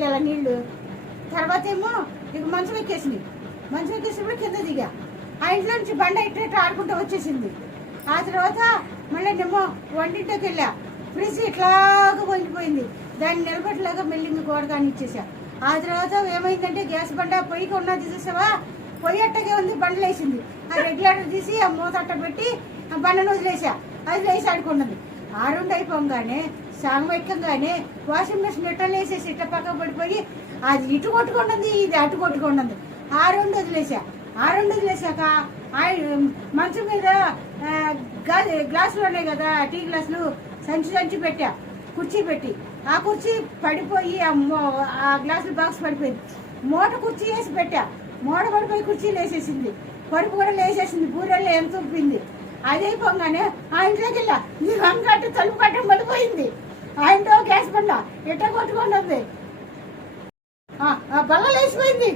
నీళ్ళు? నీళ్ళు తర్వాత ఏమో ఇక మంచం ఎక్కేసింది మంచం ఎక్కేసినప్పుడు కింద దిగా. ఆ ఇంట్లో నుంచి బండ ఇట్ట ఆడుకుంటూ వచ్చేసింది. ఆ తర్వాత మళ్ళీ నేమో వంటింటికి వెళ్ళా. ఫ్రిడ్జ్ ఇట్లాగా వంగిపోయింది. దాన్ని నిలబెట్టలాగా మెల్లింది గోడ కానిచ్చేసా ఆ తర్వాత ఏమైందంటే గ్యాస్ బండ పొయ్యికి ఉన్నది చూసావా పొయ్యి అట్టగే ఉంది బండలు వేసింది. ఆ రెగ్యులేటర్ తీసి ఆ మూత అట్ట పెట్టి ఆ బండను వదిలేసా. అది వేసి ఆడుకున్నది. ఆ రెండు అయిపోగానే సాంఘికంగానే వాషింగ్ మెషిన్ ఇట్ట వేసేసి ఇట్ట పక్క పడిపోయి అది ఇటు కొట్టుకుంటుంది ఇది అటు కొట్టుకుంటుంది. ఆ రెండు వదిలేసా ఆ రెండు వదిలేసాక ఆ మంచం మీద గ్లాసులు ఉన్నాయి కదా టీ గ్లాసులు సంచి సంచి పెట్టా కుర్చీ పెట్టి. ఆ కుర్చీ పడిపోయి ఆ గ్లాసులు బాక్స్ పడిపోయింది. మూట కుర్చీ వేసి పెట్టా. మూట పడిపోయి కుర్చీలు వేసేసింది. పరుపు కూడా లేసేసింది. బూరెల్లో ఎంత ఉప్పింది అదే పొంగానే ఆ ఇంట్లోకి వెళ్ళా నీ వంకట్టు తలుపు కట్టం పడిపోయింది. ఆయనతో గ్యాస్ బండ ఎట్ట కొట్టుకున్నది? బల్ల లేచిపోయింది.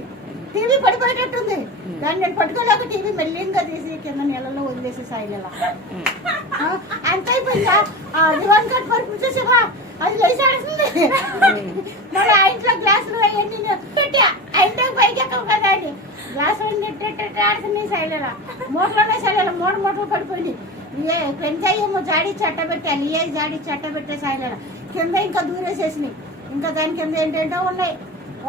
టీవీ పడిపోయేటట్టుంది. దాన్ని నేను పట్టుకోలేక టీవీ మెల్లింగా తీసి కింద నీళ్ళలో వదిలేసి సాయిల అంత అయిపోయిందా? దివాన్ కట్ చూసావా అది లేచాడుతుంది మరి ఆ ఇంట్లో గ్లాసులు అవన్నీ పెట్టా ఆ ఇంట్లోకి పైకి ఎక్కవు కదా అని గ్లాసులు అన్ని ఆడుతున్నాయి సైలెల మూటలోనే సైలెల మూటలు పడిపోయింది ఏ పెంచాయి ఏమో చెట్ట పెట్టాలి. పెట్టాను ఏ జాడి చెట్ట పెట్టే సైలెల కింద ఇంకా దూరేసేసినాయి. ఇంకా దాని కింద ఏంటేంటో ఉన్నాయి.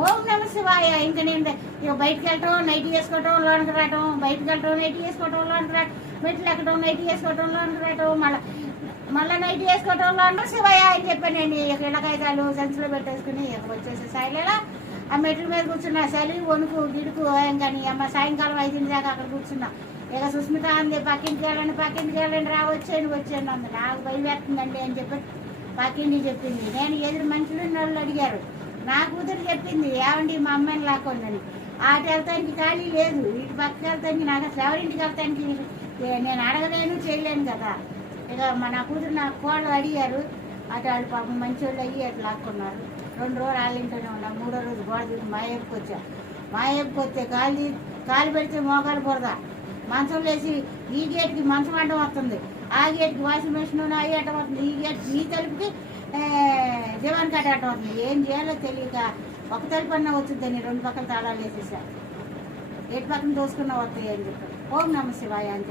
ఓం నమ శివాయ. ఇంకా నేను ఇక బయటకు వెళ్ళటం నైట్ వేసుకోవటం లోనికి రావటం బయటకు వెళ్ళటం నైట్ వేసుకోవటం లోనికి రావటం మెట్లు ఎక్కడం నైట్ వేసుకోవటం లోనికి రావటం మళ్ళీ మళ్ళీ నైట్ వేసుకోవటం లోనికి శివాయ అని చెప్పాను నేను. ఇక ఇళ్ళకాయితాలు సంచులో పెట్టేసుకుని ఇక వచ్చేసి సాయిలేలా ఆ మెట్ల మీద కూర్చున్నా చలి వణుకు గిడుకు ఏం కానీ అమ్మ సాయంకాలం ఐదింటి దాకా అక్కడ కూర్చున్నా. ఇక సుస్మిత అంది పక్కింటికి వెళ్ళండి పక్కింటికి వెళ్ళండి రా వచ్చేయండి వచ్చేయండి అంది. నాకు బయలుదేరుతుందండి అని చెప్పి పక్కింటి చెప్పింది. నేను ఎదురు మనుషులు ఉన్న వాళ్ళు అడిగారు. నా కూతురు చెప్పింది ఏమండి మా అమ్మాయిని లాక్కోండి ఆట వెళ్తానికి ఖాళీ లేదు. ఇటు పక్కకి వెళ్తానికి నాకు అసలు ఎవరింటికి వెళ్తానికి నేను అడగలేను చేయలేను కదా. ఇక మా నా కూతురు నా కోళ్ళు అడిగారు అటు వాళ్ళు పాపం మంచి వాళ్ళు అయ్యి అట్లా లాక్కున్నారు. రెండు రోజులు వాళ్ళ ఇంట్లోనే ఉన్నా మూడో రోజు గోడ దూకి మా ఏపుకి వచ్చా. మా ఏపుకి వస్తే కాలు కాలు పెడితే మోకాలు బురద. మంచం లేచి ఈ గేట్కి మంచం అడ్డం వస్తుంది. ఆ గేట్కి వాషింగ్ మెషిన్ అవి గేట్ వస్తుంది. ఈ గేట్ ఈ తలుపుకి ఆ, దివాన్ కట్ట అడ్డం వస్తుంది. ఏం చేయాలో తెలియక ఒక తలుపు అన్నా వచ్చిందని రెండు పక్కల తాళాలు వేసేసా. ఎటు పక్కన దోసుకున్న వస్తాయి అని చెప్పారు ఓం నమ శివాయ అని